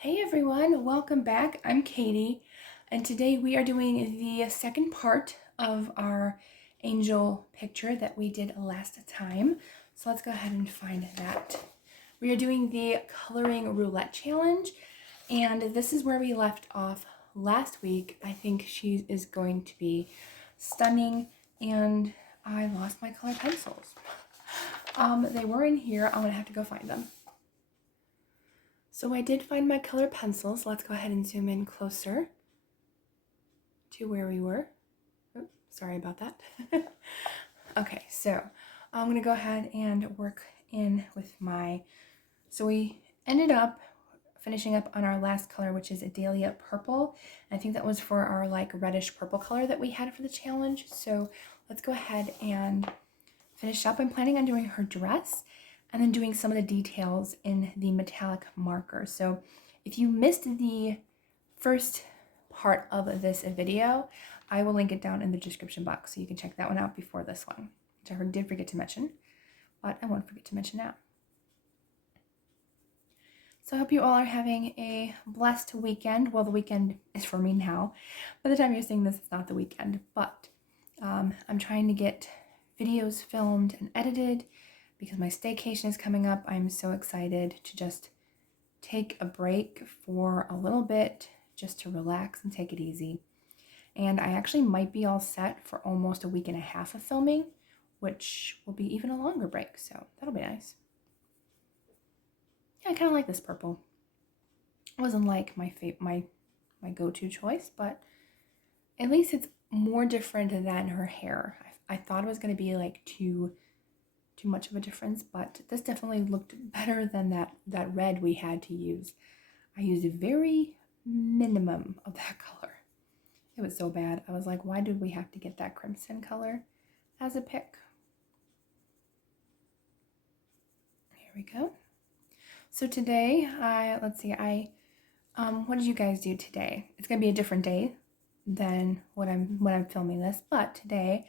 Hey everyone, welcome back. I'm Katie, and today we are doing the second part of our angel picture that we did last time. So let's go ahead and find that. We are doing the coloring roulette challenge, and this is where we left off last week. I think she is going to be stunning, and I lost my color pencils. They were in here. I'm gonna have to go find them. So I did find my color pencils. Let's go ahead and zoom in closer to where we were. Oops, sorry about that. Okay, so I'm gonna go ahead and work in with so we ended up finishing up on our last color, which is a dahlia purple. I think that was for our like reddish purple color that we had for the challenge. So let's go ahead and finish up. I'm planning on doing her dress and then doing some of the details in the metallic marker. So if you missed the first part of this video, I will link it down in the description box so you can check that one out before this one, which I did forget to mention, but I won't forget to mention now. So I hope you all are having a blessed weekend. Well, the weekend is for me now. By the time you're seeing this, it's not the weekend, but I'm trying to get videos filmed and edited because my staycation is coming up. I'm so excited to just take a break for a little bit, just to relax and take it easy. And I actually might be all set for almost a week and a half of filming, which will be even a longer break, so that'll be nice. Yeah, I kind of like this purple. It wasn't like my go-to choice, but at least it's more different than her hair. I thought it was going to be like too much of a difference, but this definitely looked better than that red we had to use. I used a very minimum of that color. It was so bad. I was like, why did we have to get that crimson color as a pick? Here we go. So today, let's see, what did you guys do today? It's gonna be a different day than when I'm filming this, but today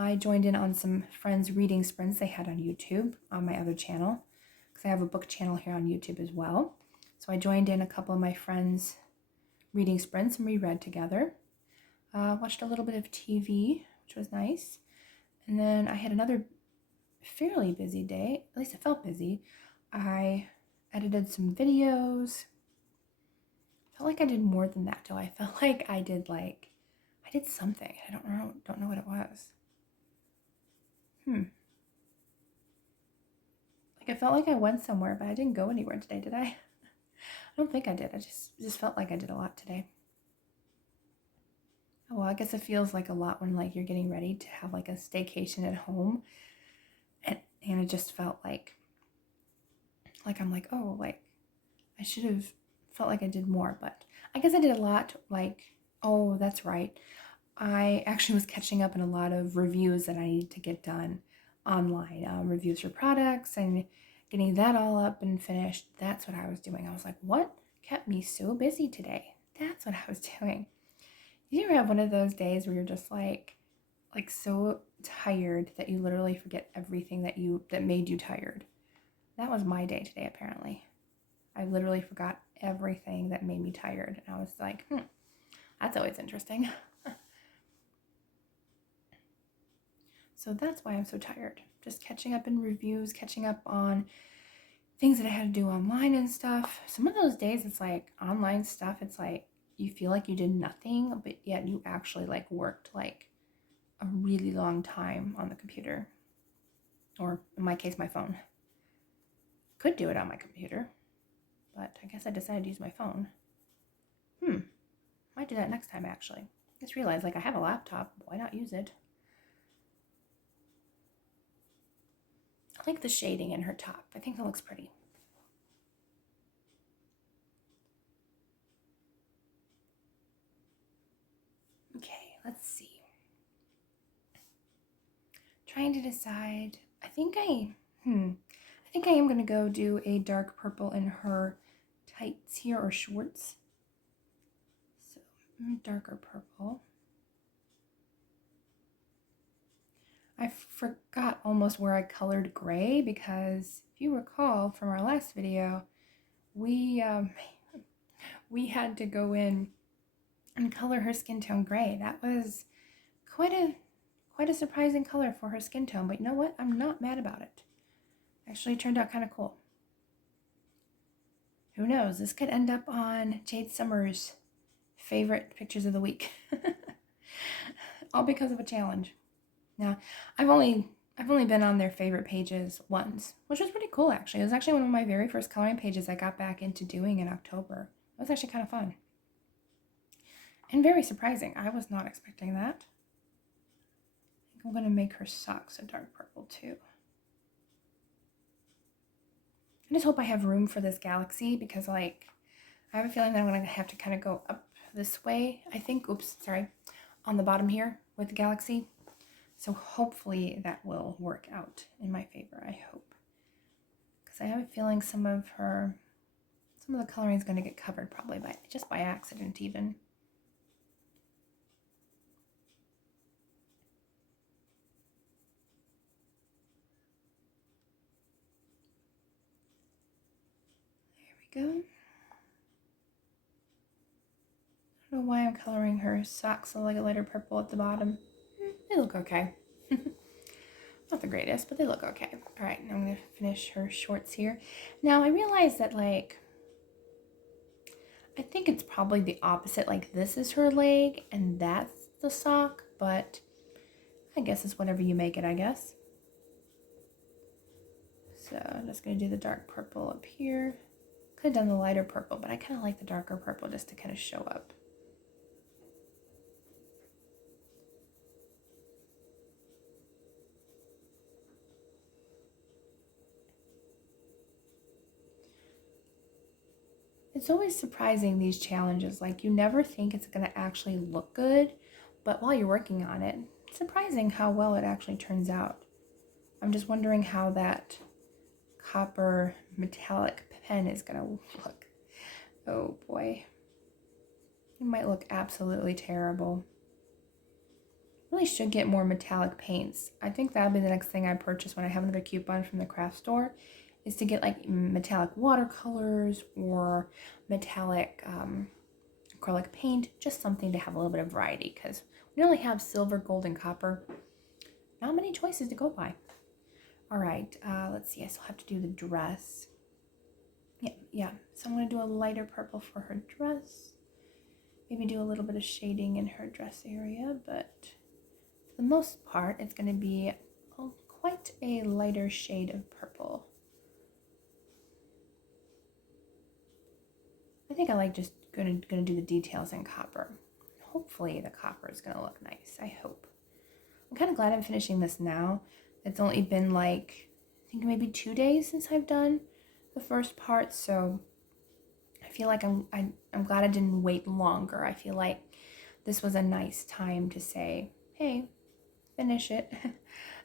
I joined in on some friends' reading sprints they had on YouTube on my other channel, because I have a book channel here on YouTube as well. So I joined in a couple of my friends' reading sprints and we read together. Watched a little bit of TV, which was nice. And then I had another fairly busy day, at least it felt busy. I edited some videos. I felt like I did more than that though. I felt like I did something. I don't know what it was. Like I felt like I went somewhere, but I didn't go anywhere today, did I? I don't think I did. I just felt like I did a lot today. Oh, well, I guess it feels like a lot when like you're getting ready to have like a staycation at home, and it just felt like I'm like, oh, like I should have felt like I did more, but I guess I did a lot. Like, oh, that's right, I actually was catching up on a lot of reviews that I need to get done online, reviews for products and getting that all up and finished. That's what I was doing. I was like, what kept me so busy today? That's what I was doing. You ever have one of those days where you're just like so tired that you literally forget everything that made you tired? That was my day today, apparently. I literally forgot everything that made me tired. And I was like, that's always interesting. So that's why I'm so tired. Just catching up in reviews, catching up on things that I had to do online and stuff. Some of those days it's like online stuff, it's like you feel like you did nothing, but yet you actually like worked like a really long time on the computer. Or in my case, my phone. Could do it on my computer, but I guess I decided to use my phone. Might do that next time actually. Just realized like I have a laptop, why not use it? I like the shading in her top. I think that looks pretty. Okay, let's see. Trying to decide. I think I am gonna go do a dark purple in her tights here, or shorts. So darker purple. I forgot almost where I colored gray, because if you recall from our last video, we we had to go in and color her skin tone gray. That was quite a surprising color for her skin tone, but you know what? I'm not mad about it. Actually, it turned out kind of cool. Who knows? This could end up on Jade Summer's favorite pictures of the week. All because of a challenge. Now, I've only been on their favorite pages once, which was pretty cool actually. It was actually one of my very first coloring pages I got back into doing in October. It was actually kind of fun. And very surprising. I was not expecting that. I think I'm going to make her socks a dark purple too. I just hope I have room for this galaxy because I have a feeling that I'm going to have to kind of go up this way, I think. Oops, sorry. On the bottom here with the galaxy. So hopefully that will work out in my favor, I hope. Because I have a feeling some of the coloring is going to get covered probably just by accident even. There we go. I don't know why I'm coloring her socks like a lighter purple at the bottom. They look okay. Not the greatest, but they look okay. All right, now I'm going to finish her shorts here. Now, I realize that, I think it's probably the opposite. This is her leg, and that's the sock, but I guess it's whatever you make it, I guess. So I'm just going to do the dark purple up here. Could have done the lighter purple, but I kind of like the darker purple just to kind of show up. It's always surprising, these challenges. You never think it's going to actually look good, but while you're working on it, it's surprising how well it actually turns out. I'm just wondering how that copper metallic pen is going to look. Oh boy. It might look absolutely terrible. Really should get more metallic paints. I think that'll be the next thing I purchase when I have another coupon from the craft store, is to get metallic watercolors or metallic acrylic paint, just something to have a little bit of variety, because we only have silver, gold, and copper. Not many choices to go by. All right, let's see, I still have to do the dress. Yeah, so I'm going to do a lighter purple for her dress. Maybe do a little bit of shading in her dress area, but for the most part, it's going to be quite a lighter shade of purple. I think I like just going to do the details in copper. Hopefully the copper is going to look nice, I hope. I'm kind of glad I'm finishing this now. It's only been I think maybe 2 days since I've done the first part, so I feel like I'm glad I didn't wait longer. I feel like this was a nice time to say, hey, finish it.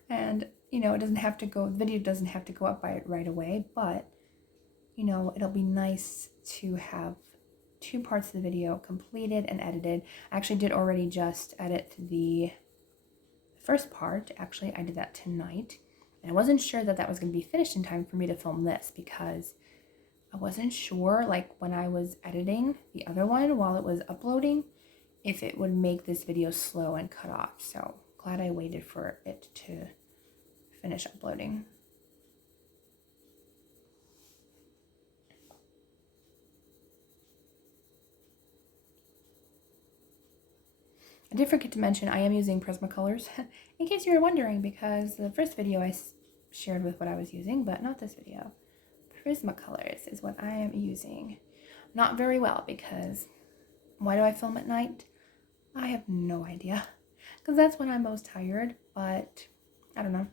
And, it doesn't have to go, the video doesn't have to go up right away, but, it'll be nice to have 2 parts of the video completed and edited. I actually did already just edit the first part. Actually, I did that tonight. And I wasn't sure that was going to be finished in time for me to film this, because I wasn't sure, when I was editing the other one while it was uploading, if it would make this video slow and cut off. So glad I waited for it to finish uploading. I did forget to mention I am using Prismacolors, in case you were wondering, because the first video I shared with what I was using, but not this video. Prismacolors is what I am using. Not very well, because why do I film at night? I have no idea, because that's when I'm most tired, but I don't know.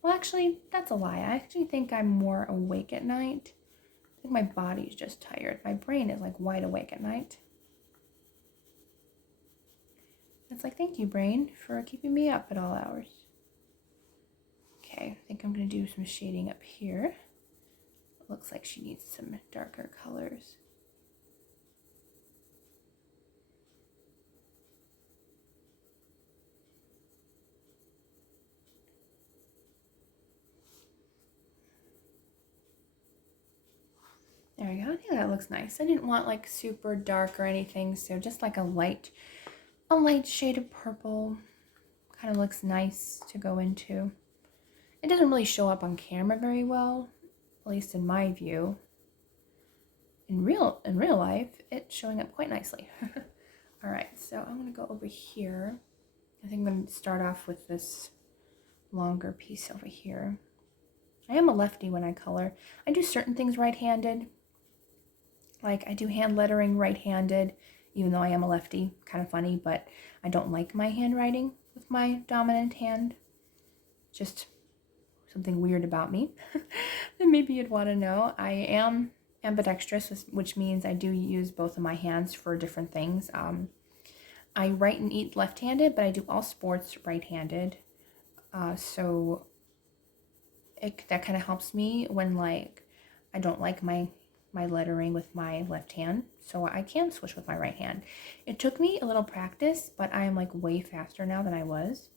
Well, actually, that's a lie. I actually think I'm more awake at night. I think my body's just tired. My brain is wide awake at night. It's thank you, brain, for keeping me up at all hours. Okay, I think I'm going to do some shading up here. It looks like she needs some darker colors. There we go. I think that looks nice. I didn't want like super dark or anything, so just like a light shade of purple kind of looks nice to go into. It doesn't really show up on camera very well, at least in my view. In real life, it's showing up quite nicely. All right, so I'm gonna go over here. I think I'm gonna start off with this longer piece over here. I am a lefty when I color. I do certain things right-handed. Like I do hand lettering right-handed, even though I am a lefty. Kind of funny, but I don't like my handwriting with my dominant hand. Just something weird about me that maybe you'd want to know. I am ambidextrous, which means I do use both of my hands for different things. I write and eat left-handed, but I do all sports right-handed. So that kind of helps me when like I don't like my lettering with my left hand, so I can switch with my right hand. It took me a little practice, but I am like way faster now than I was.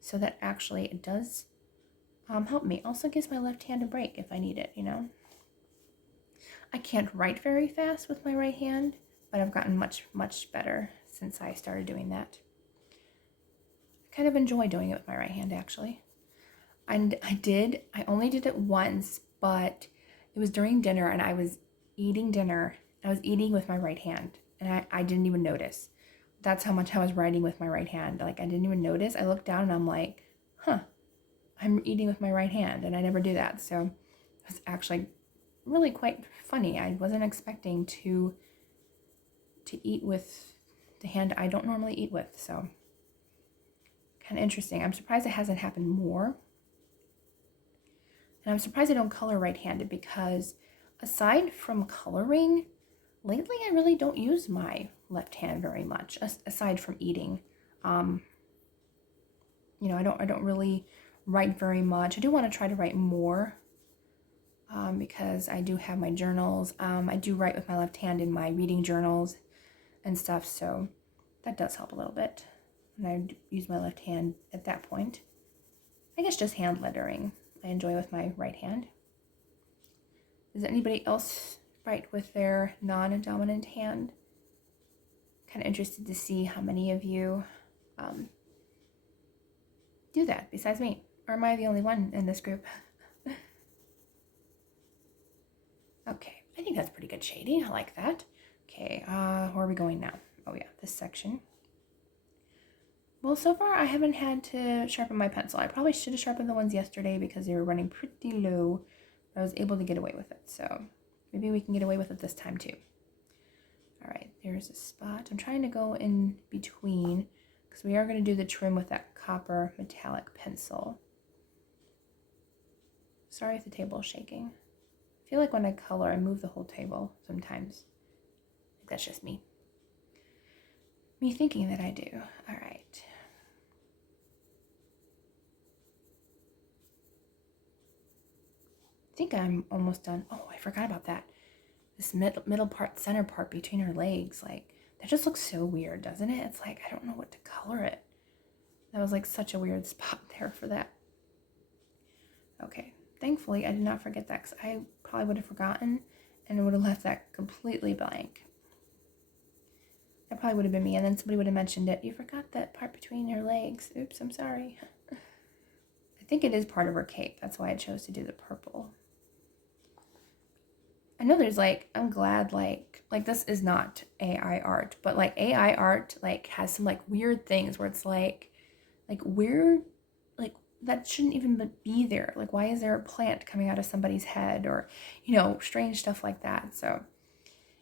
So that actually it does help me. Also gives my left hand a break if I need it, you know. I can't write very fast with my right hand, but I've gotten much better since I started doing that. I kind of enjoy doing it with my right hand actually. And I only did it once, but it was during dinner and I was eating dinner. I was eating with my right hand and I didn't even notice. That's how much I was writing with my right hand. Like I didn't even notice. I looked down and I'm like, huh, I'm eating with my right hand, and I never do that. So it was actually really quite funny. I wasn't expecting to eat with the hand I don't normally eat with. So kind of interesting. I'm surprised it hasn't happened more. And I'm surprised I don't color right-handed because aside from coloring, lately I really don't use my left hand very much, aside from eating. You know, I don't really write very much. I do want to try to write more because I do have my journals. I do write with my left hand in my reading journals and stuff, so that does help a little bit. And I use my left hand at that point. I guess just hand lettering I enjoy with my right hand. Does anybody else write with their non-dominant hand? Kind of interested to see how many of you do that besides me. Or am I the only one in this group? Okay, I think that's pretty good shading. I like that. Okay, where are we going now? Oh yeah, this section. Well, so far I haven't had to sharpen my pencil. I probably should have sharpened the ones yesterday because they were running pretty low. But I was able to get away with it, so maybe we can get away with it this time too. All right, there's a spot. I'm trying to go in between because we are going to do the trim with that copper metallic pencil. Sorry if the table is shaking. I feel like when I color, I move the whole table sometimes. I think that's just me. Me thinking that I do. All right. I think I'm almost done. Oh, I forgot about that. This middle part, center part between her legs, like, that just looks so weird, doesn't it? It's like, I don't know what to color it. That was like such a weird spot there for that. Okay, thankfully I did not forget that because I probably would have forgotten and would have left that completely blank. That probably would have been me, and then somebody would have mentioned it. You forgot that part between your legs. Oops, I'm sorry. I think it is part of her cape. That's why I chose to do the purple. I know there's like, I'm glad like this is not AI art, but like AI art like has some like weird things where it's like weird, like that shouldn't even be there. Like why is there a plant coming out of somebody's head, or, you know, strange stuff like that. So,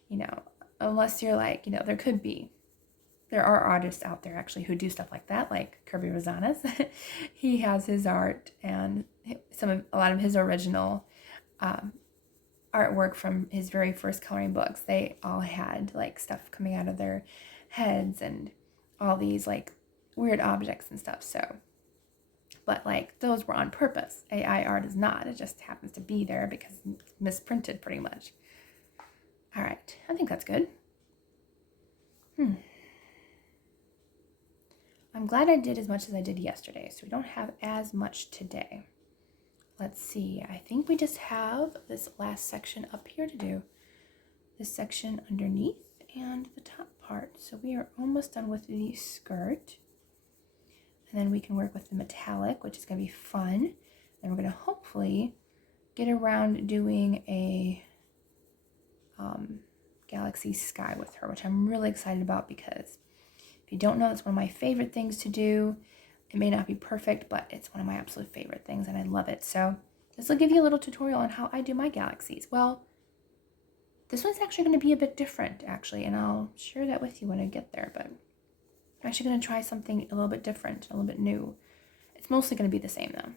you know, unless you're like, you know, there are artists out there actually who do stuff like that, like Kirby Rosanas. He has his art and a lot of his original artwork from his very first coloring books. They all had like stuff coming out of their heads and all these like weird objects and stuff. So, but like those were on purpose. AI art is not. It just happens to be there because it's misprinted pretty much. All right, I think that's good. I'm glad I did as much as I did yesterday, so we don't have as much today. Let's see, I think we just have this last section up here to do. this section underneath and the top part. So we are almost done with the skirt. And then we can work with the metallic, which is going to be fun. Then we're going to hopefully get around doing a galaxy sky with her, which I'm really excited about because if you don't know, it's one of my favorite things to do. It may not be perfect, but it's one of my absolute favorite things and I love it. So this will give you a little tutorial on how I do my galaxies. Well, this one's actually going to be a bit different actually, and I'll share that with you when I get there, but I'm actually going to try something a little bit different, a little bit new. It's mostly going to be the same though.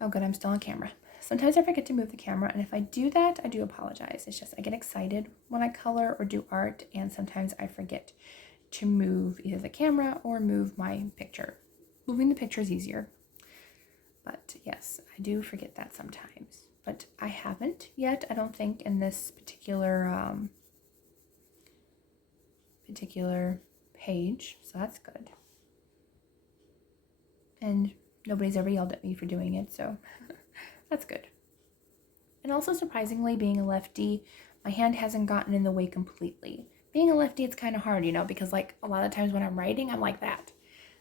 Oh good, I'm still on camera. Sometimes I forget to move the camera, and if I do that, I do apologize. It's just I get excited when I color or do art, and sometimes I forget to move either the camera or move my picture. Moving the picture is easier, but yes, I do forget that sometimes. But I haven't yet, I don't think, in this particular page, so that's good. And nobody's ever yelled at me for doing it, so that's good. And also, surprisingly, being a lefty, my hand hasn't gotten in the way completely. Being a lefty, it's kind of hard, you know, because like a lot of times when I'm writing, I'm like that.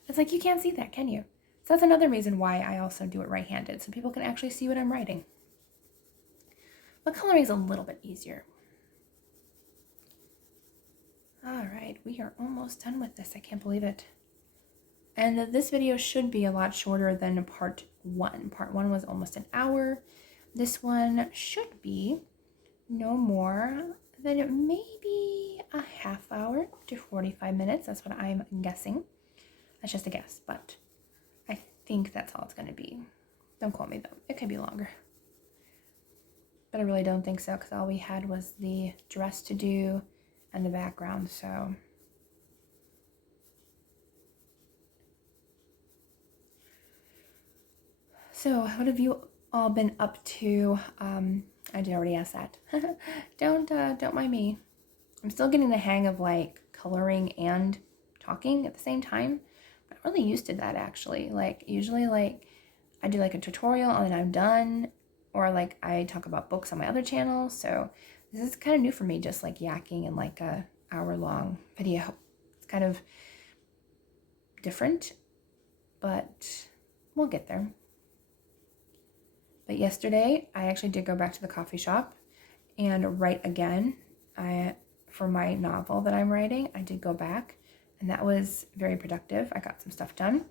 It's like, you can't see that, can you? So that's another reason why I also do it right-handed, so people can actually see what I'm writing. But coloring is a little bit easier. All right, we are almost done with this. I can't believe it. And this video should be a lot shorter than part 1. Part 1 was almost an hour. This one should be no more than maybe a half hour to 45 minutes. That's what I'm guessing. That's just a guess, but I think that's all it's going to be. Don't quote me though. It could be longer. But I really don't think so, because all we had was the dress to do and the background, so. So what have you all been up to? I did already ask that. Don't mind me. I'm still getting the hang of like coloring and talking at the same time. I'm not really used to that actually. Like usually like I do like a tutorial and then I'm done, or like I talk about books on my other channel. So this is kind of new for me, just like yakking in like a hour-long video. It's kind of different, but we'll get there. But yesterday, I actually did go back to the coffee shop and write again. For my novel that I'm writing, I did go back, and that was very productive. I got some stuff done.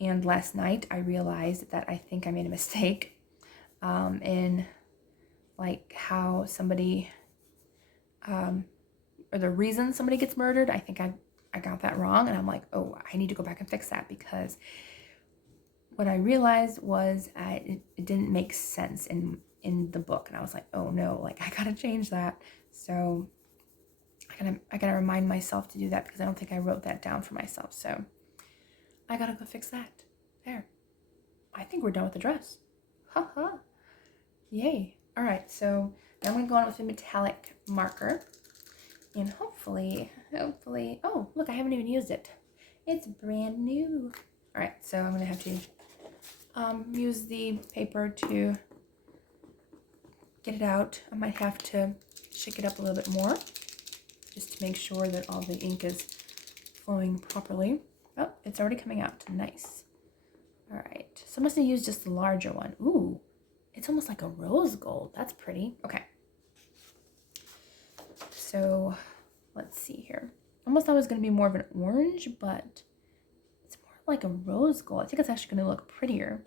And last night, I realized that I think I made a mistake in like how somebody, or the reason somebody gets murdered. I think I got that wrong, and I'm like, oh, I need to go back and fix that, because what I realized was it didn't make sense in the book, and I was like, oh no, like I gotta change that. So I gotta remind myself to do that, because I don't think I wrote that down for myself. So I gotta go fix that. There. I think we're done with the dress. Haha. Yay. All right, so now I'm gonna go on with a metallic marker, and hopefully, oh look, I haven't even used it. It's brand new. All right, so I'm gonna have to use the paper to get it out. I might have to shake it up a little bit more just to make sure that all the ink is flowing properly. Oh, it's already coming out. Nice. All right, so I must have used just the larger one. Ooh, it's almost like a rose gold. That's pretty. Okay. So let's see here. I almost thought it was going to be more of an orange, but it's more like a rose gold. I think it's actually going to look prettier.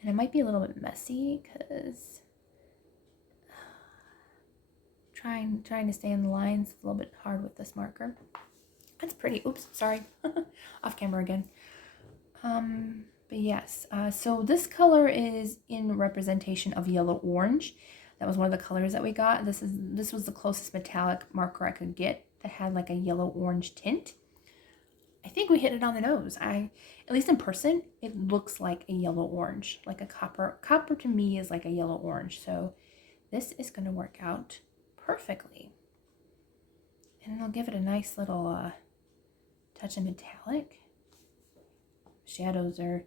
And it might be a little bit messy because trying to stay in the lines is a little bit hard with this marker. That's pretty. Oops, sorry. Off camera again. But yes, so this color is in representation of yellow orange. That was one of the colors that we got. This was the closest metallic marker I could get that had like a yellow orange tint. I think we hit it on the nose. At least in person, it looks like a yellow orange, like a copper. Copper to me is like a yellow orange. So this is going to work out perfectly. And I'll give it a nice little touch of metallic. Shadows are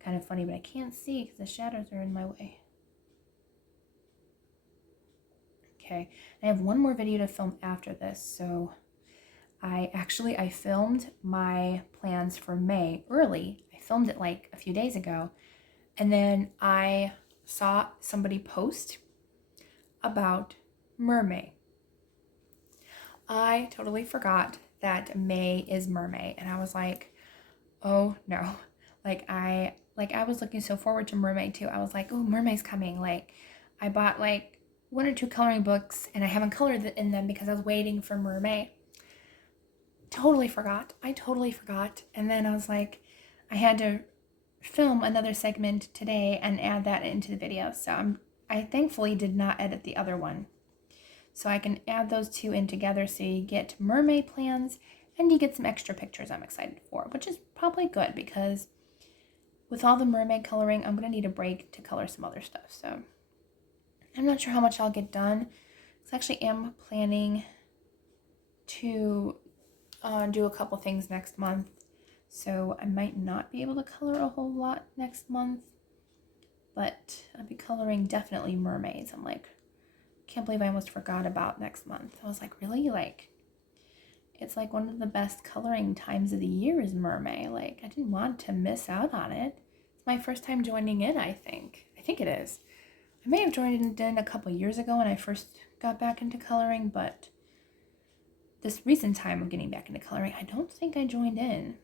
kind of funny, but I can't see because the shadows are in my way. Okay, I have one more video to film after this, so I filmed my plans for May early. I filmed it like a few days ago, and then I saw somebody post about mermaid. I totally forgot that May is mermaid, and I was like, oh no. I was looking so forward to mermaid too. I was like, oh, mermaid's coming. Like, I bought like 1 or 2 coloring books, and I haven't colored in them because I was waiting for mermaid. Totally forgot. I totally forgot. And then I was like, I had to film another segment today and add that into the video. So I thankfully did not edit the other one. So I can add those two in together so you get mermaid plans and you get some extra pictures I'm excited for, which is probably good because with all the mermaid coloring, I'm going to need a break to color some other stuff. So I'm not sure how much I'll get done. I actually am planning to do a couple things next month. So I might not be able to color a whole lot next month, but I'll be coloring definitely mermaids. I'm like, can't believe I almost forgot about next month. I was like, really? Like, it's like one of the best coloring times of the year is mermaid. Like, I didn't want to miss out on it. It's my first time joining in, I think. I think it is. I may have joined in a couple years ago when I first got back into coloring, but this recent time of getting back into coloring, I don't think I joined in.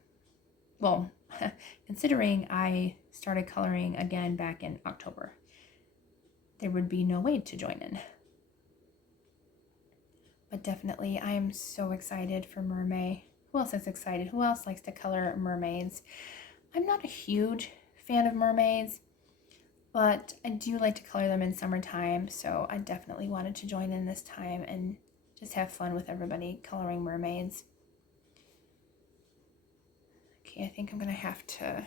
Well, considering I started coloring again back in October, there would be no way to join in. But definitely, I am so excited for mermaid. Who else is excited? Who else likes to color mermaids? I'm not a huge fan of mermaids, but I do like to color them in summertime, so I definitely wanted to join in this time and just have fun with everybody coloring mermaids. Okay, I think I'm gonna have to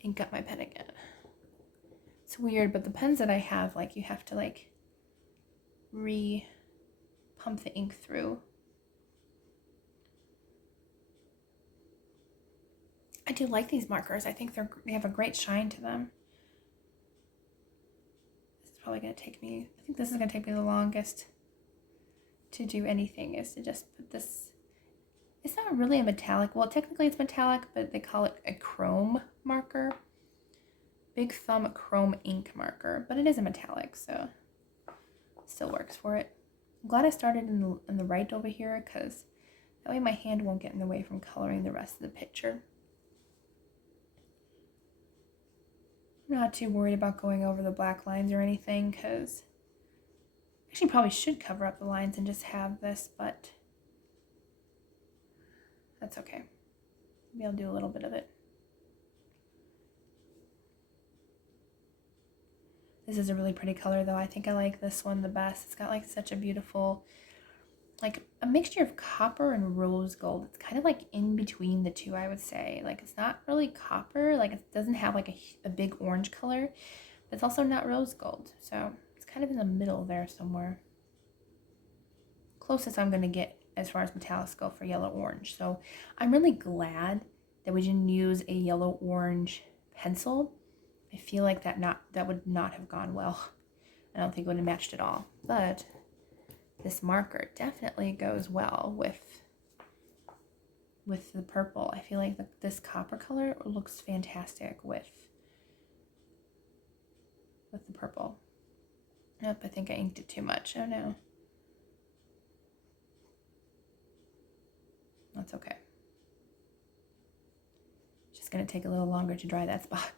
ink up my pen again. It's weird, but the pens that I have, like, you have to like pump the ink through. I do like these markers. I think they have a great shine to them. This is probably gonna take me, I think this is gonna take me the longest to do anything, is to just put this. It's not really a metallic, well, technically it's metallic, but they call it a chrome marker. Big Thumb chrome ink marker, but it is a metallic, so it still works for it. I'm glad I started in the right over here, because that way my hand won't get in the way from coloring the rest of the picture. I'm not too worried about going over the black lines or anything, because I actually probably should cover up the lines and just have this, but that's okay. Maybe I'll do a little bit of it. This is a really pretty color though. I think I like this one the best. It's got like such a beautiful, like a mixture of copper and rose gold. It's kind of like in between the two, I would say. Like, it's not really copper, like it doesn't have like a big orange color, but it's also not rose gold. So it's kind of in the middle there somewhere. Closest I'm gonna get as far as metallics go for yellow orange. So I'm really glad that we didn't use a yellow orange pencil. I feel like that would not have gone well. I don't think it would have matched at all. But this marker definitely goes well with the purple. I feel like this copper color looks fantastic with the purple. Nope, I think I inked it too much. Oh no. That's okay. It's just gonna take a little longer to dry that spot.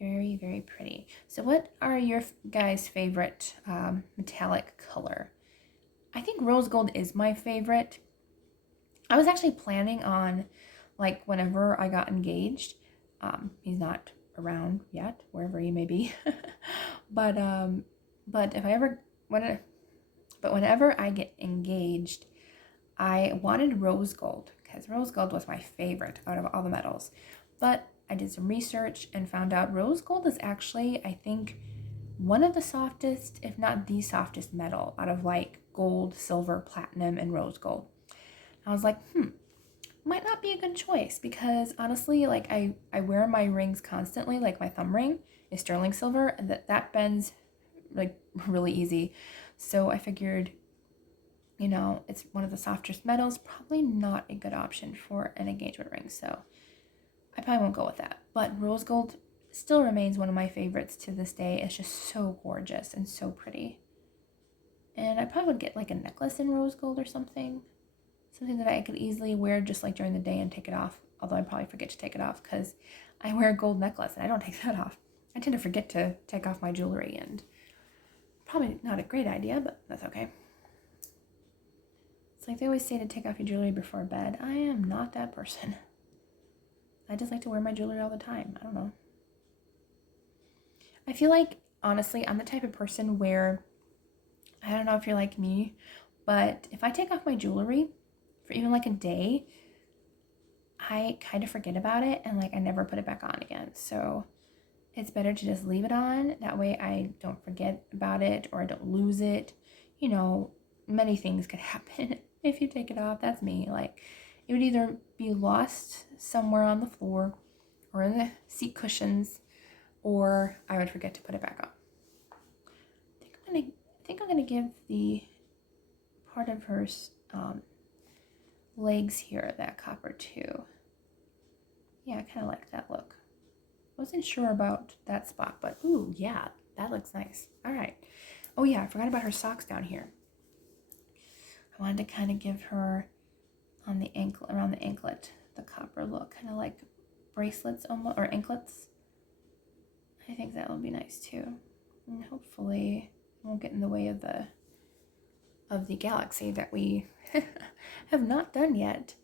Very, very pretty. So what are your guys' favorite metallic color? I think rose gold is my favorite. I was actually planning on, like, whenever I got engaged, he's not around yet, wherever he may be, but whenever I get engaged, I wanted rose gold, because rose gold was my favorite out of all the metals. But I did some research and found out rose gold is actually, I think, one of the softest, if not the softest metal out of like gold, silver, platinum, and rose gold. I was like, might not be a good choice because honestly, like I wear my rings constantly, like my thumb ring is sterling silver and that bends like really easy. So I figured, you know, it's one of the softest metals, probably not a good option for an engagement ring. So I probably won't go with that. But rose gold still remains one of my favorites to this day. It's just so gorgeous and so pretty. And I probably would get like a necklace in rose gold or something. Something that I could easily wear just like during the day and take it off. Although I probably forget to take it off because I wear a gold necklace and I don't take that off. I tend to forget to take off my jewelry, and probably not a great idea, but that's okay. It's like they always say to take off your jewelry before bed. I am not that person. I just like to wear my jewelry all the time. I don't know. I feel like, honestly, I'm the type of person where, I don't know if you're like me, but if I take off my jewelry for even like a day, I kind of forget about it and like I never put it back on again. So it's better to just leave it on. That way I don't forget about it or I don't lose it. You know, many things could happen if you take it off. That's me. Like, it would either be lost somewhere on the floor or in the seat cushions, or I would forget to put it back on. I think I'm gonna give the part of her legs here that copper too. Yeah, I kind of like that look. Wasn't sure about that spot, but ooh, yeah, that looks nice. All right. Oh yeah, I forgot about her socks down here. I wanted to kind of give her on the ankle, around the anklet, the copper look, kind of like bracelets almost, or anklets. I think that will be nice too, and hopefully it won't get in the way of the galaxy that we have not done yet.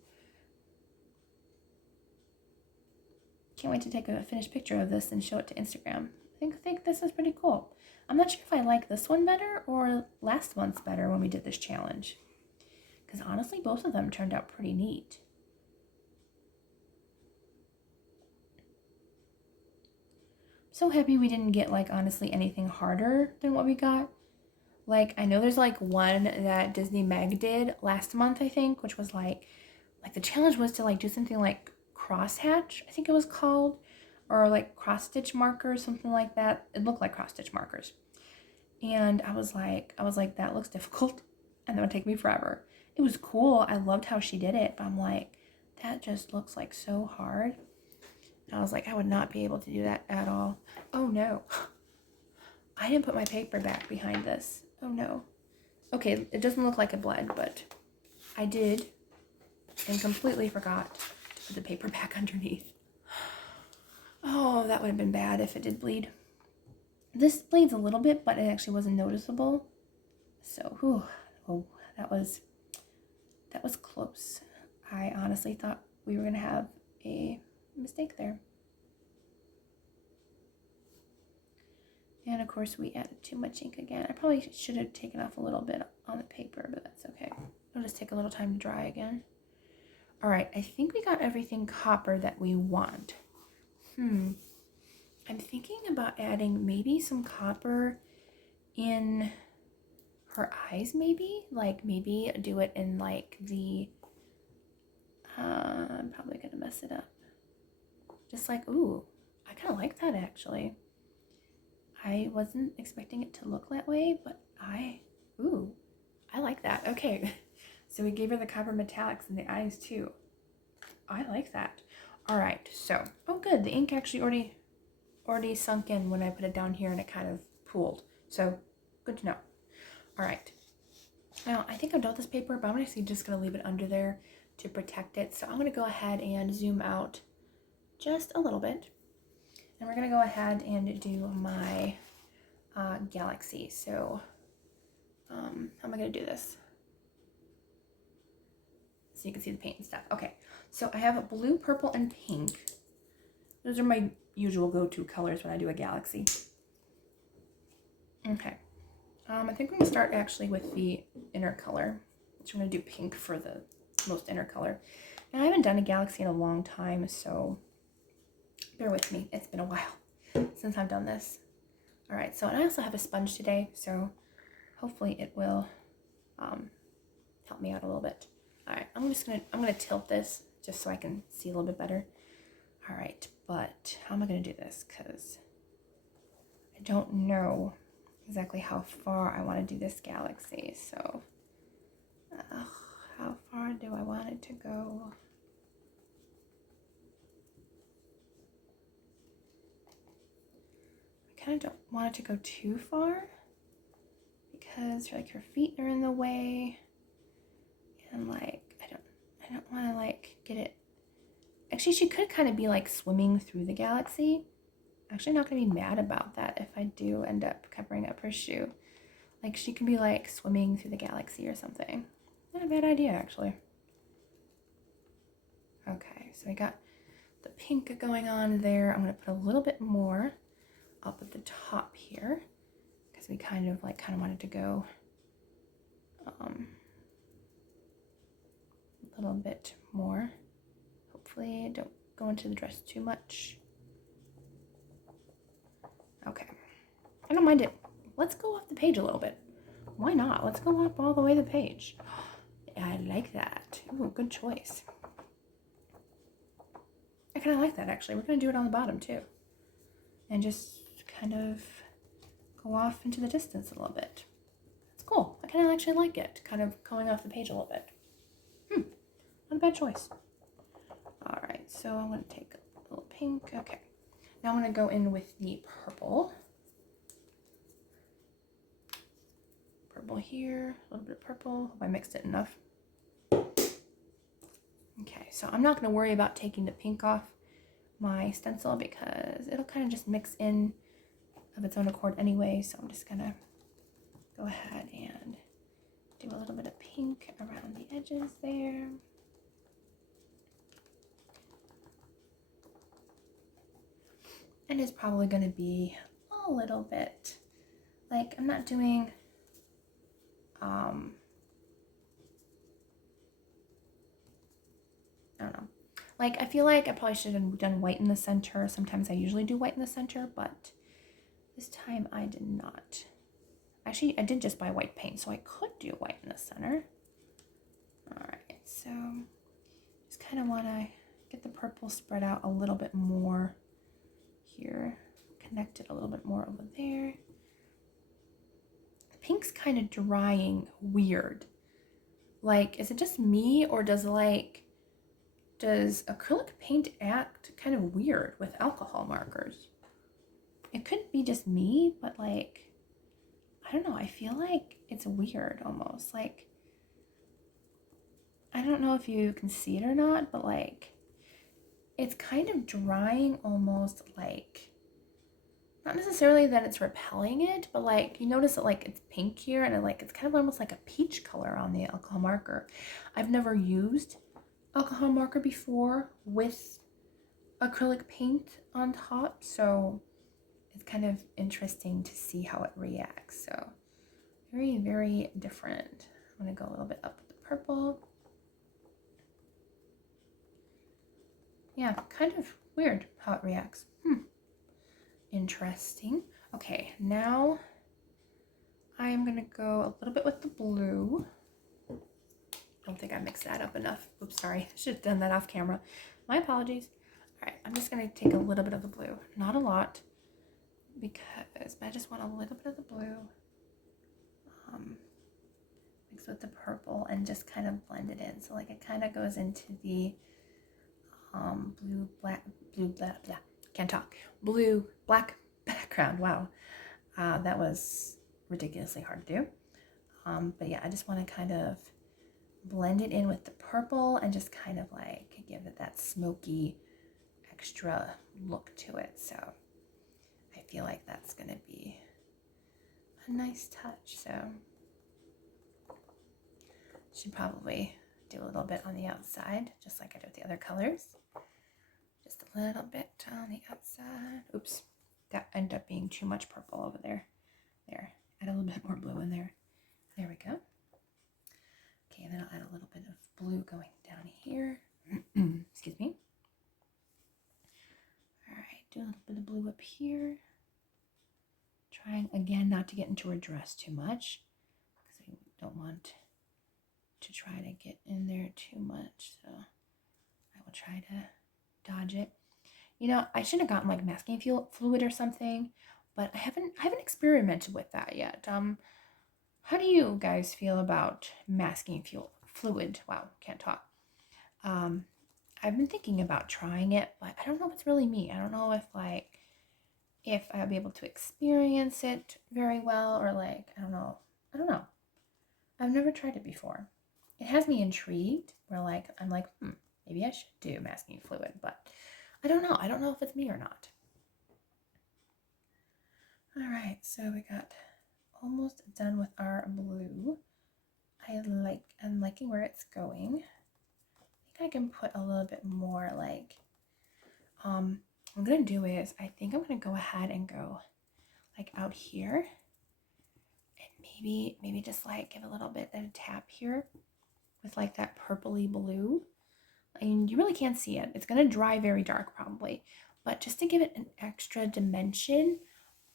Can't wait to take a finished picture of this and show it to Instagram. I think this is pretty cool. I'm not sure if I like this one better or last month's better when we did this challenge, because honestly both of them turned out pretty neat. So happy we didn't get like honestly anything harder than what we got. Like, I know there's like one that Disney Meg did last month, I think, which was like the challenge was to like do something like crosshatch, I think it was called, or like cross stitch markers, something like that. It looked like cross stitch markers. And I was like, that looks difficult and that would take me forever. It was cool. I loved how she did it, but I'm like, that just looks like so hard. And I was like, I would not be able to do that at all. Oh no. I didn't put my paper back behind this. Oh no. Okay, it doesn't look like it bled, but I did and completely forgot to put the paper back underneath. Oh, that would have been bad if it did bleed. This bleeds a little bit, but it actually wasn't noticeable. So, whew, oh, that was close. I honestly thought we were gonna have a mistake there. And of course we added too much ink again. I probably should have taken off a little bit on the paper, but that's okay. It'll just take a little time to dry again. All right, I think we got everything copper that we want. I'm thinking about adding maybe some copper in her eyes, maybe? Like maybe do it in like the, I'm probably gonna mess it up. Just like, ooh, I kind of like that actually. I wasn't expecting it to look that way, but I like that. Okay, so we gave her the copper metallics in the eyes too. I like that. All right, so, oh good, the ink actually already sunk in when I put it down here and it kind of pooled. So, good to know. All right, now I think I'm done with this paper, but I'm actually just gonna leave it under there to protect it. So I'm gonna go ahead and zoom out just a little bit. And we're gonna go ahead and do my galaxy. So how am I gonna do this? So you can see the paint and stuff. Okay, so I have blue, purple, and pink. Those are my usual go-to colors when I do a galaxy. Okay, I think I'm gonna start actually with the inner color. So I'm gonna do pink for the most inner color. And I haven't done a galaxy in a long time, so bear with me. It's been a while since I've done this. All right, so and I also have a sponge today, so hopefully it will help me out a little bit. All right, I'm gonna tilt this just so I can see a little bit better. All right, but how am I going to do this? Because I don't know exactly how far I want to do this galaxy. So how far do I want it to go? I kind of don't want it to go too far because like her feet are in the way, and like I don't want to like get it. Actually, she could kind of be like swimming through the galaxy. Actually, not gonna be mad about that if I do end up covering up her shoe. Like she could be like swimming through the galaxy or something. Not a bad idea, actually. Okay, so we got the pink going on there. I'm gonna put a little bit more up at the top here because we kind of wanted to go a little bit more. Hopefully, don't go into the dress too much. Okay, I don't mind it. Let's go off the page a little bit. Why not? Let's go up all the way the page. I like that. Ooh, good choice. I kind of like that, actually. We're going to do it on the bottom, too. And just kind of go off into the distance a little bit. It's cool. I kind of actually like it. Kind of going off the page a little bit. Not a bad choice. All right, so I'm going to take a little pink. Okay. Now I'm going to go in with the purple. Purple here, a little bit of purple. Hope I mixed it enough. Okay, so I'm not going to worry about taking the pink off my stencil because it'll kind of just mix in of its own accord anyway. So I'm just going to go ahead and do a little bit of pink around the edges there. And it's probably going to be a little bit, like I'm not doing, I don't know. Like, I feel like I probably should have done white in the center. Sometimes I usually do white in the center, but this time I did not. Actually, I did just buy white paint, so I could do white in the center. All right, so just kind of want to get the purple spread out a little bit more here. Connect it a little bit more over there. The pink's kind of drying weird. Like, is it just me, or does acrylic paint act kind of weird with alcohol markers? It could be just me, but like, I don't know. I feel like it's weird almost. Like, I don't know if you can see it or not, but like, it's kind of drying almost like, not necessarily that it's repelling it, but like, you notice that like it's pink here and it's kind of almost like a peach color on the alcohol marker. I've never used alcohol marker before with acrylic paint on top, so it's kind of interesting to see how it reacts. So very, very different. I'm going to go a little bit up with the purple. Yeah, kind of weird how it reacts. Interesting. Okay, now I am going to go a little bit with the blue. I don't think I mixed that up enough. Oops, sorry. I should have done that off camera. My apologies. All right, I'm just going to take a little bit of the blue. Not a lot, because I just want a little bit of the blue. Mix with the purple and just kind of blend it in. So like it kind of goes into the blue, black background. Wow. That was ridiculously hard to do. But yeah, I just want to kind of blend it in with the purple and just kind of like give it that smoky extra look to it. So I feel like that's going to be a nice touch. So should probably do a little bit on the outside, just like I did with the other colors. Just a little bit on the outside. Oops, that ended up being too much purple over there. There, add a little bit more blue in there. There we go. Okay, and then I'll add a little bit of blue going down here. Excuse me. All right, do a little bit of blue up here. Trying again not to get into her dress too much, because we don't want to try to get in there too much. So I I'll try to dodge it. You know, I should have gotten like masking fluid or something, but I haven't experimented with that yet. How do you guys feel about masking fluid? Wow, can't talk. I've been thinking about trying it, but I don't know if it's really me. I don't know if I'll be able to experience it very well, or like, I don't know. I've never tried it before. It has me intrigued, where like, I'm like, maybe I should do masking fluid, but I don't know. I don't know if it's me or not. All right, so we got almost done with our blue. I'm liking where it's going. I think I can put a little bit more like, what I'm gonna do is, I think I'm gonna go ahead and go like out here, and maybe just like give a little bit of a tap here with like that purpley blue. And you really can't see it. It's gonna dry very dark probably, but just to give it an extra dimension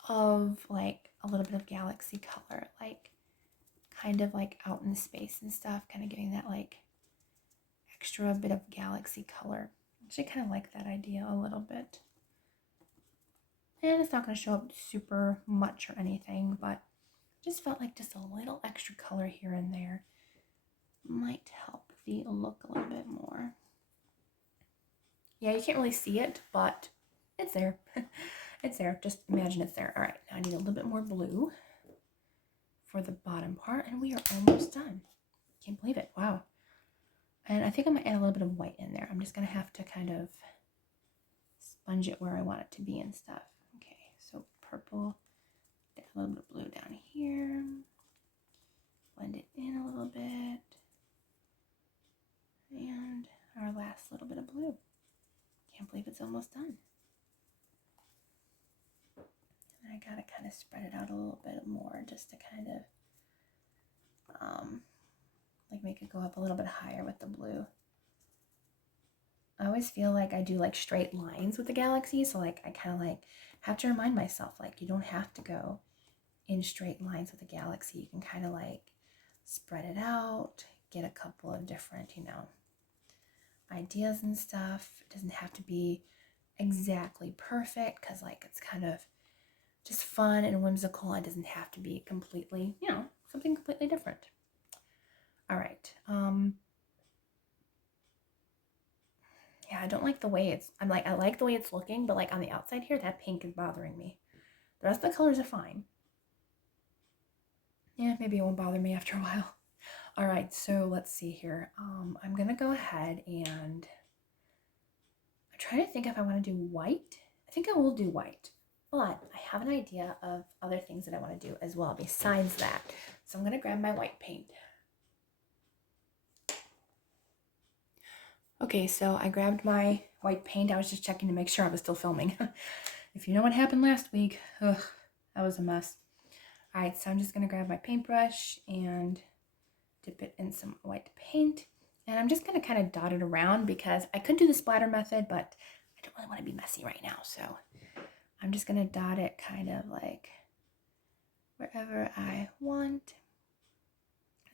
of like a little bit of galaxy color, like kind of like out in space and stuff, kind of giving that like extra bit of galaxy color. I actually kind of like that idea a little bit. And it's not going to show up super much or anything, but just felt like just a little extra color here and there might help the look a little bit more. Yeah, you can't really see it, but it's there. It's there. Just imagine it's there. All right, now I need a little bit more blue for the bottom part, and we are almost done. Can't believe it. Wow. And I think I'm going to add a little bit of white in there. I'm just going to have to kind of sponge it where I want it to be and stuff. Okay, so purple, add a little bit of blue down here. Blend it in a little bit. And our last little bit of blue. Can't believe it's almost done. And I gotta kind of spread it out a little bit more just to kind of like make it go up a little bit higher with the blue. I always feel like I do like straight lines with the galaxy, so like I kind of like have to remind myself like you don't have to go in straight lines with the galaxy. You can kind of like spread it out, get a couple of different, you know, ideas and stuff. It doesn't have to be exactly perfect because like it's kind of just fun and whimsical. It doesn't have to be completely, you know, something completely different. All right. Yeah, I don't like the way I like the way it's looking, but like on the outside here, that pink is bothering me. The rest of the colors are fine. Yeah, maybe it won't bother me after a while. All right, so let's see here. I'm gonna go ahead and I'm trying to think if I want to do white. I think I will do white, but I have an idea of other things that I want to do as well besides that. So I'm gonna grab my white paint. Okay, so I grabbed my white paint. I was just checking to make sure I was still filming. If you know what happened last week, ugh, that was a mess. All right, so I'm just gonna grab my paintbrush and dip it in some white paint. And I'm just gonna kind of dot it around because I could do the splatter method, but I don't really want to be messy right now. So I'm just gonna dot it kind of like wherever I want.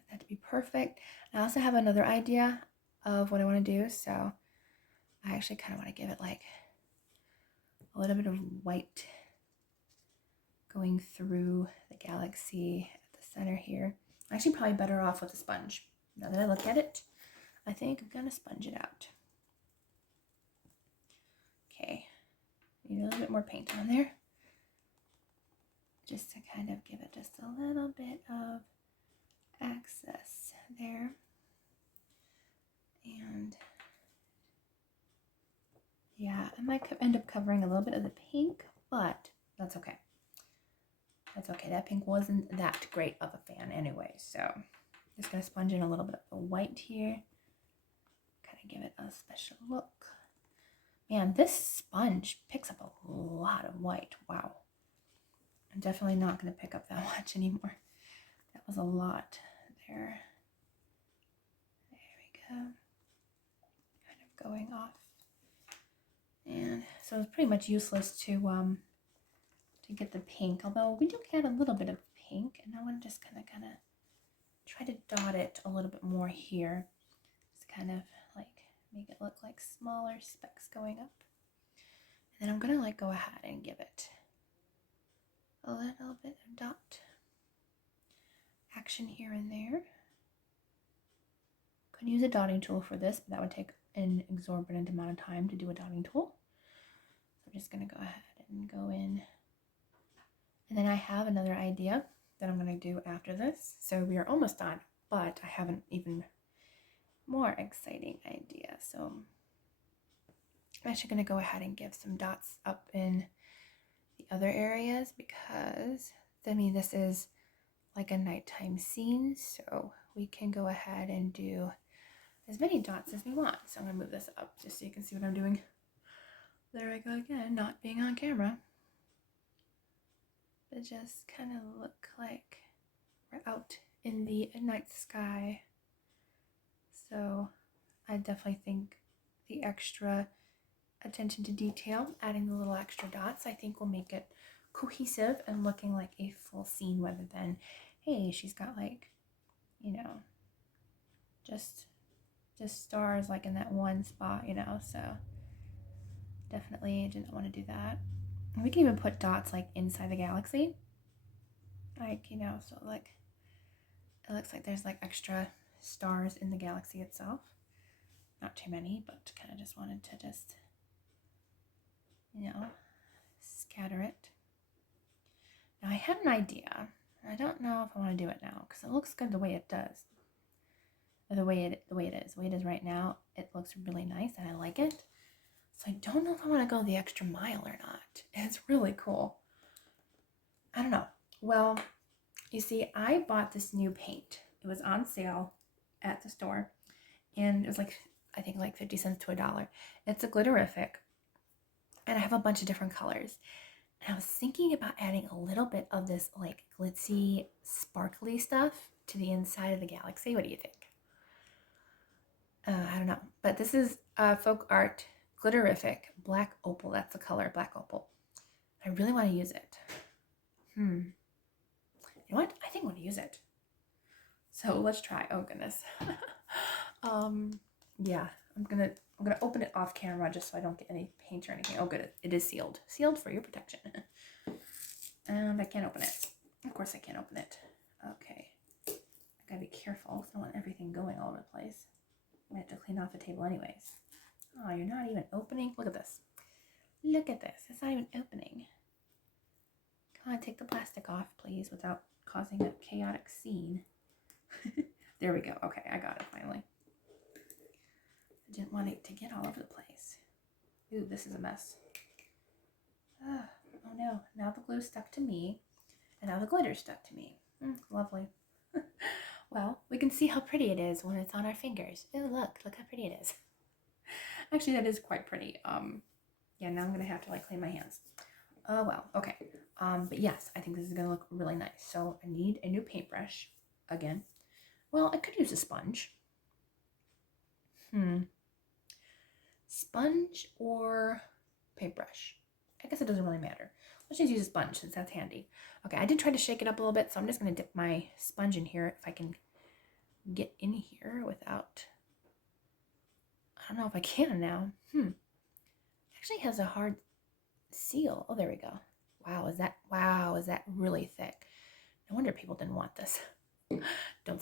That to be perfect. I also have another idea of what I want to do, so I actually kind of want to give it like a little bit of white going through the galaxy at the center here. I'm actually probably better off with a sponge. Now that I look at it, I think I'm gonna sponge it out. Okay, need a little bit more paint on there, just to kind of give it just a little bit of access there. And yeah, I might end up covering a little bit of the pink, but that's okay. That's okay. That pink wasn't that great of a fan anyway, so I'm just gonna sponge in a little bit of the white here, kind of give it a special look. Man, this sponge picks up a lot of white. Wow. I'm definitely not gonna pick up that much anymore. That was a lot there. There we go. Kind of going off. And so it's pretty much useless to get the pink, although we do get a little bit of pink, and I want to just kind of try to dot it a little bit more here. Just kind of like make it look like smaller specks going up. And then I'm gonna like go ahead and give it a little bit of dot action here and there. Could use a dotting tool for this, but that would take an exorbitant amount of time to do a dotting tool. So I'm just gonna go ahead and go in. And then I have another idea that I'm gonna do after this. So we are almost done, but I have an even more exciting idea. So I'm actually going to go ahead and give some dots up in the other areas because, I mean, this is like a nighttime scene, so we can go ahead and do as many dots as we want. So I'm going to move this up just so you can see what I'm doing. There I go again, not being on camera. But just kind of look like we're out in the night sky. So I definitely think the extra attention to detail, adding the little extra dots, I think will make it cohesive and looking like a full scene rather than, hey, she's got like, you know, just stars like in that one spot, you know. So definitely didn't want to do that. And we can even put dots like inside the galaxy, like, you know, so like it looks like there's like extra stars in the galaxy itself. Not too many, but kind of just wanted to just, you know, scatter it. Now I had an idea. I don't know if I want to do it now because it looks good the way it does. The way it is right now, it looks really nice and I like it. So I don't know if I want to go the extra mile or not. It's really cool. I don't know. Well, you see, I bought this new paint. It was on sale at the store, and it was like, I think like 50 cents to $1. It's a glitterific, and I have a bunch of different colors. And I was thinking about adding a little bit of this like glitzy, sparkly stuff to the inside of the galaxy. What do you think? I don't know, but this is Folk Art Glitterific Black Opal. That's the color, Black Opal. I really want to use it. You know what? I think I want to use it. So let's try. Oh goodness. Yeah, I'm gonna open it off camera just so I don't get any paint or anything. Oh good, it is sealed. Sealed for your protection. And I can't open it. Of course I can't open it. Okay. I gotta be careful. I don't want everything going all over the place. I have to clean off the table anyways. Oh, you're not even opening? Look at this. Look at this. It's not even opening. Come on, take the plastic off, please, without causing a chaotic scene. There we go. Okay, I got it finally. I didn't want it to get all over the place. Ooh, this is a mess. Oh no, now the glue stuck to me, and now the glitter stuck to me. Lovely. Well, we can see how pretty it is when it's on our fingers. Oh, look how pretty it is. Actually, that is quite pretty. Yeah, now I'm gonna have to like clean my hands. Oh well, okay. But yes, I think this is gonna look really nice. So I need a new paintbrush again. Well, I could use a sponge. Sponge or paintbrush? I guess it doesn't really matter. Let's just use a sponge since that's handy. Okay, I did try to shake it up a little bit, so I'm just going to dip my sponge in here if I can get in here without... I don't know if I can now. Actually has a hard seal. Oh, there we go. Wow, is that really thick? No wonder people didn't want this. Don't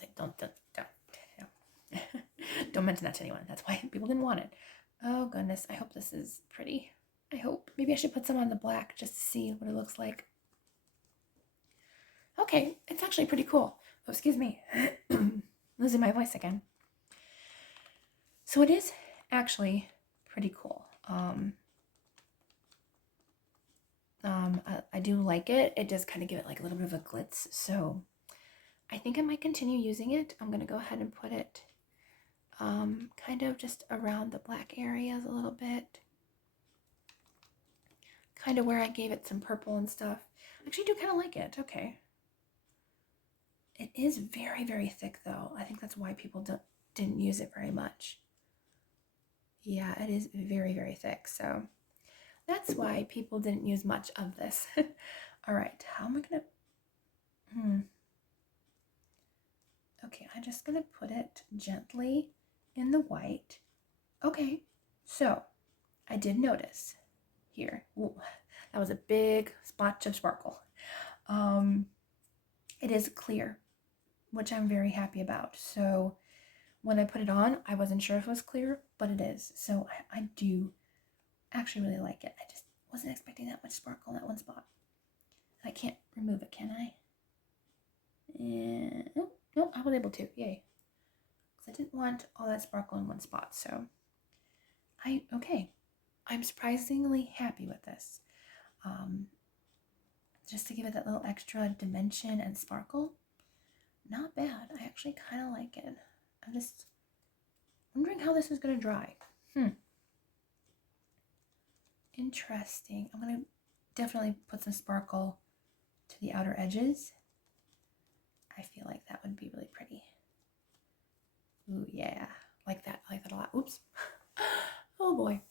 mention that to anyone. That's why people didn't want it. Oh goodness, I hope this is pretty. I hope. Maybe I should put some on the black just to see what it looks like. Okay, it's actually pretty cool. Oh, excuse me. Losing my voice again. So it is actually pretty cool. I do like it. It does kind of give it like a little bit of a glitz. So I think I might continue using it. I'm going to go ahead and put it kind of just around the black areas a little bit. Kind of where I gave it some purple and stuff. I actually do kind of like it. Okay. It is very, very thick though. I think that's why people didn't use it very much. Yeah, it is very, very thick. So that's why people didn't use much of this. All right, how am I gonna... Okay, I'm just gonna put it gently in the white Okay, so I did notice here. Ooh, that was a big splotch of sparkle. It is clear, which I'm very happy about. So when I put it on, I wasn't sure if it was clear, but it is. So I do actually really like it. I just wasn't expecting that much sparkle in that one spot. I can't remove it, can I? No, I was able to. Yay. Because I didn't want all that sparkle in one spot. So okay. I'm surprisingly happy with this. Just to give it that little extra dimension and sparkle. Not bad. I actually kind of like it. I'm just wondering how this is going to dry. Interesting. I'm going to definitely put some sparkle to the outer edges. I feel like that would be really pretty. Ooh, yeah. Like that. I like that a lot. Oops. Oh boy.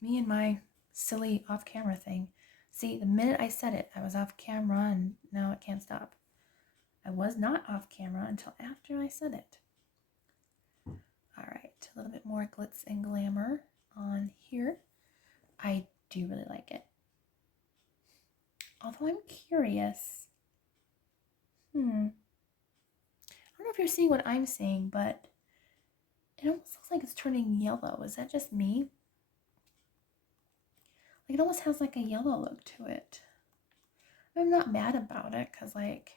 Me and my silly off-camera thing. See, the minute I said it, I was off camera and now it can't stop. I was not off camera until after I said it. All right, a little bit more glitz and glamour on here. I do really like it. Although I'm curious. I don't know if you're seeing what I'm seeing, but it almost looks like it's turning yellow. Is that just me? Like it almost has like a yellow look to it. I'm not mad about it because like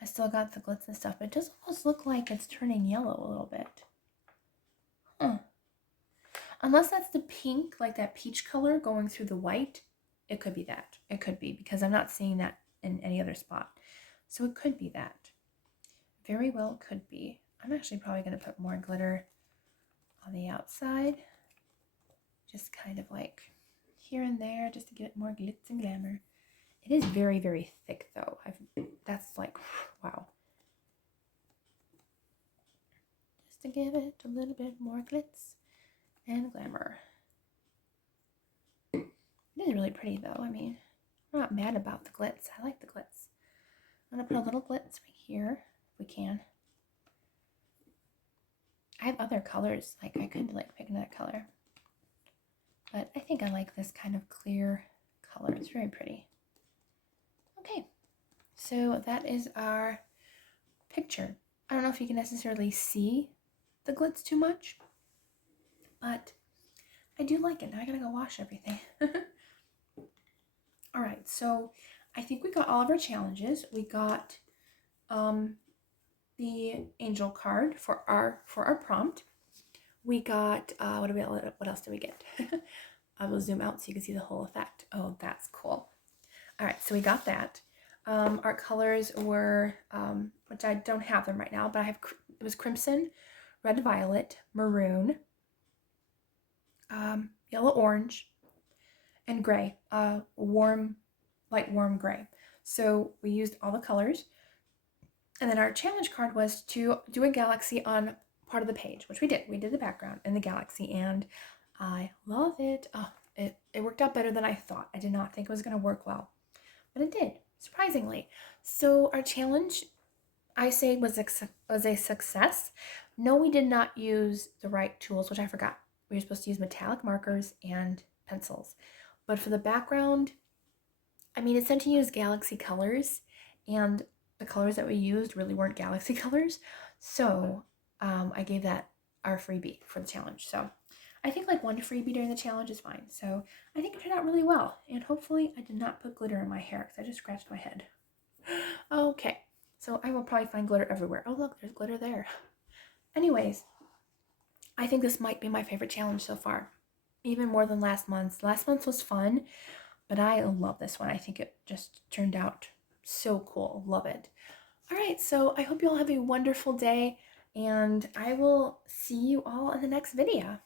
I still got the glitz and stuff, but it does almost look like it's turning yellow a little bit. Unless that's the pink, like that peach color going through the white, it could be that. It could be because I'm not seeing that in any other spot. So it could be that. Very well could be. I'm actually probably going to put more glitter on the outside. Just kind of like here and there just to give it more glitz and glamour. It is very, very thick though. That's like, wow. Just to give it a little bit more glitz and glamour. It is really pretty though. I mean, I'm not mad about the glitz. I like the glitz. I'm going to put a little glitz right here if we can. I have other colors. Like I could like pick another color. But I think I like this kind of clear color. It's very pretty. Okay, so that is our picture. I don't know if you can necessarily see the glitz too much, but I do like it. Now I gotta go wash everything. All right, so I think we got all of our challenges. We got the angel card for our prompt. We got what else did we get? I will zoom out so you can see the whole effect. Oh, that's cool. All right, so we got that. Our colors were, which I don't have them right now, but it was crimson, red, violet, maroon, yellow, orange, and gray, light warm gray. So we used all the colors. And then our challenge card was to do a galaxy on part of the page, which we did. We did the background and the galaxy, and I love it. Oh, it worked out better than I thought. I did not think it was going to work well, but it did, surprisingly. So our challenge, I say, was a success. No, we did not use the right tools, which I forgot. We were supposed to use metallic markers and pencils. But for the background, I mean, it said to use galaxy colors, and the colors that we used really weren't galaxy colors. So I gave that our freebie for the challenge. So I think like one freebie during the challenge is fine. So I think it turned out really well. And hopefully I did not put glitter in my hair because I just scratched my head. Okay, so I will probably find glitter everywhere. Oh, look, there's glitter there. Anyways, I think this might be my favorite challenge so far. Even more than last month's. Last month was fun, but I love this one. I think it just turned out so cool. Love it. All right, so I hope you all have a wonderful day, and I will see you all in the next video.